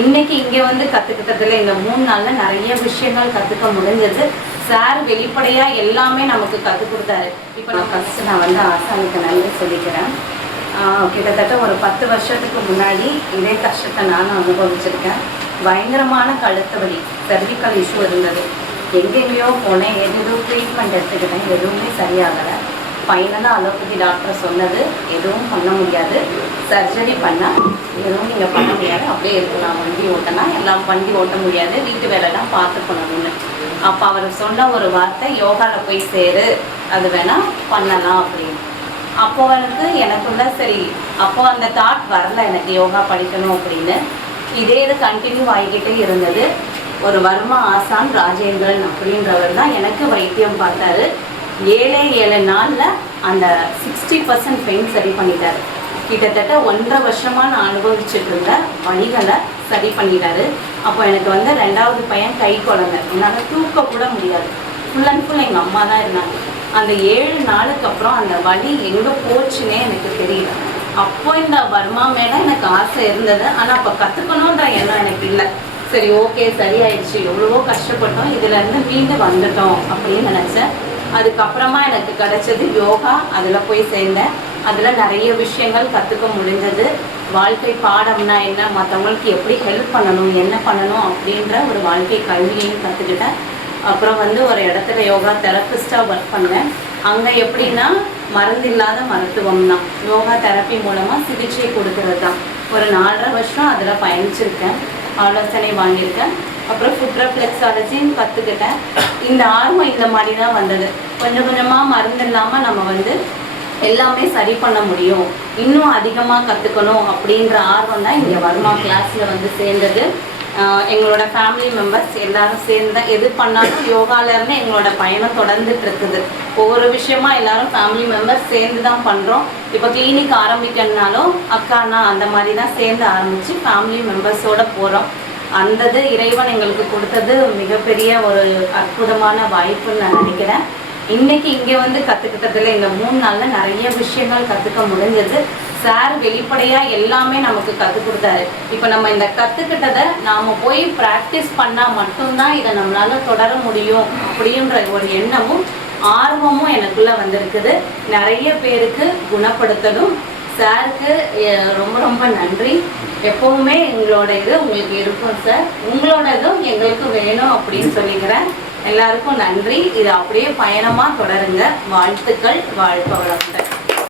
இன்னைக்கு இங்கே வந்து கற்றுக்கிட்டதில் இந்த 3 நாளில் நிறைய விஷயங்கள் கற்றுக்க முடிஞ்சது. சார் வெளிப்படையாக எல்லாமே நமக்கு கற்றுக் கொடுத்தாரு. இப்போ நான் வந்து ஆசானுக்கு நன்றி சொல்லிக்கிறேன். கிட்டத்தட்ட ஒரு 10 வருஷத்துக்கு முன்னாடி இதே கஷ்டத்தை நானும் அனுபவிச்சிருக்கேன். பயங்கரமான கழுத்து வலி, சர்விக்கல் இஷ்யூ இருந்தது. எங்கெங்கேயோ போனேன், எதுவும் ட்ரீட்மெண்ட் எடுத்துக்கிட்டேன், எதுவுமே சரியாகலை. ஃபைனலாக அலோபதி டாக்டர் சொன்னது எதுவும் பண்ண முடியாது, சர்ஜரி பண்ணால் எதுவும் நீங்கள் பண்ண முடியாது, அப்படியே இருக்கலாம். வண்டி ஓட்டினா எல்லாம் வண்டி ஓட்ட முடியாது, வீட்டு வேலைலாம் பார்த்துக்கணும்னு. அப்போ அவர் சொன்ன ஒரு வார்த்தை, யோகாவில் போய் சேரு, அது வேணால் பண்ணலாம் அப்படின்னு. அப்போ வந்து எனக்குள்ள சரி, அப்போ அந்த தாட் வரல எனக்கு யோகா படிக்கணும் அப்படின்னு. இதே இது கண்டினியூ ஆகிக்கிட்டே இருந்தது. ஒரு வர்மா ஆசான் ராஜேந்திரன் அப்படின்றவர் தான் எனக்கு வைத்தியம் பார்த்தாரு. 7 நாளில் அந்த 60% பெயின் சரி பண்ணிட்டாரு. கிட்டத்தட்ட 1.5 வருஷமாக நான் அனுபவிச்சுட்டு இருந்த வழிகளை சரி பண்ணிட்டாரு. அப்போ எனக்கு வந்து 2வது பையன் கை குழந்தை, என்னால் தூக்க கூட முடியாது. ஃபுல் அண்ட் ஃபுல் எங்கள் அம்மா தான் இருந்தாங்க. அந்த 7 நாளுக்கு அப்புறம் அந்த வலி எங்கே போச்சுன்னே எனக்கு தெரியல. அப்போ இந்த வர்மா மேலே எனக்கு ஆசை இருந்தது, ஆனால் அப்போ கற்றுக்கணுன்ற எண்ணம் எனக்கு இல்லை. சரி, ஓகே, சரியாயிடுச்சு, எவ்வளவோ கஷ்டப்பட்டோம், இதுலேருந்து மீண்டு வந்துட்டோம் அப்படின்னு நினச்சேன். அதுக்கப்புறமா எனக்கு கிடைச்சது யோகா. அதில் போய் சேர்ந்தேன். அதில் நிறைய விஷயங்கள் கற்றுக்க முடிஞ்சது. வாழ்க்கை பாடம்னா என்ன, மற்றவங்களுக்கு எப்படி ஹெல்ப் பண்ணணும், என்ன பண்ணணும் அப்படின்ற ஒரு வாழ்க்கை கல்வியையும் கற்றுக்கிட்டேன். அப்புறம் வந்து ஒரு இடத்துல யோகா தெரப்பிஸ்டாக ஒர்க் பண்ணுவேன். அங்கே எப்படின்னா மருந்தில்லாத மருத்துவம் தான், யோகா தெரப்பி மூலமாக சிகிச்சை கொடுக்கறது தான். ஒரு 4.5 வருஷம் அதில் பயணிச்சிருக்கேன், ஆலோசனை வாங்கியிருக்கேன். அப்புறம் ஃபுட் ரெஃப்ளெக்ஸாலஜின்னு கற்றுக்கிட்டேன். இந்த ஆர்வம் இந்த மாதிரி தான் வந்தது. கொஞ்சம் கொஞ்சமாக மருந்து இல்லாமல் நம்ம வந்து எல்லாமே சரி பண்ண முடியும், இன்னும் அதிகமாக கற்றுக்கணும் அப்படின்ற ஆர்வம் தான் இங்கே வர்மா கிளாஸில் வந்து சேர்ந்தது. எங்களோட ஃபேமிலி மெம்பர்ஸ் எல்லோரும் சேர்ந்து எது பண்ணாலும் யோகாவிலேருந்து எங்களோட பயணம் தொடர்ந்துட்டு இருக்குது. ஒவ்வொரு விஷயமா எல்லோரும் ஃபேமிலி மெம்பர்ஸ் சேர்ந்து தான் பண்ணுறோம். இப்போ கிளினிக் ஆரம்பிக்கணுனாலும் அக்கானா அந்த மாதிரி தான் சேர்ந்து ஆரம்பித்து ஃபேமிலி மெம்பர்ஸோடு போகிறோம். அந்தது இறைவன் எங்களுக்கு கொடுத்தது மிகப்பெரிய ஒரு அற்புதமான வாய்ப்புன்னு நான் நினைக்கிறேன். இன்றைக்கி இங்கே வந்து கற்றுக்கிட்டதில் இந்த 3 நாளில் நிறைய விஷயங்கள் கற்றுக்க முடிஞ்சது. சார் வெளிப்படையாக எல்லாமே நமக்கு கற்றுக் கொடுத்தாரு. இப்போ நம்ம இந்த கற்றுக்கிட்டதை நாம் போய் ப்ராக்டிஸ் பண்ணால் மட்டும்தான் இதை நம்மளால் தொடர முடியும் அப்படின்ற ஒரு எண்ணமும் ஆர்வமும் எனக்குள்ளே வந்திருக்குது. நிறைய பேருக்கு குணப்படுத்தலும் சாருக்கு ரொம்ப ரொம்ப நன்றி. எப்போவுமே எங்களோட இது உங்களுக்கு இருக்கும் சார், உங்களோட இதுவும் எங்களுக்கு வேணும் அப்படின்னு சொல்லிக்கிறேன். எல்லாருக்கும் நன்றி. இது அப்படியே பயணமாக தொடருங்க. வாழ்த்துக்கள். வாழ்க வளமுடன்.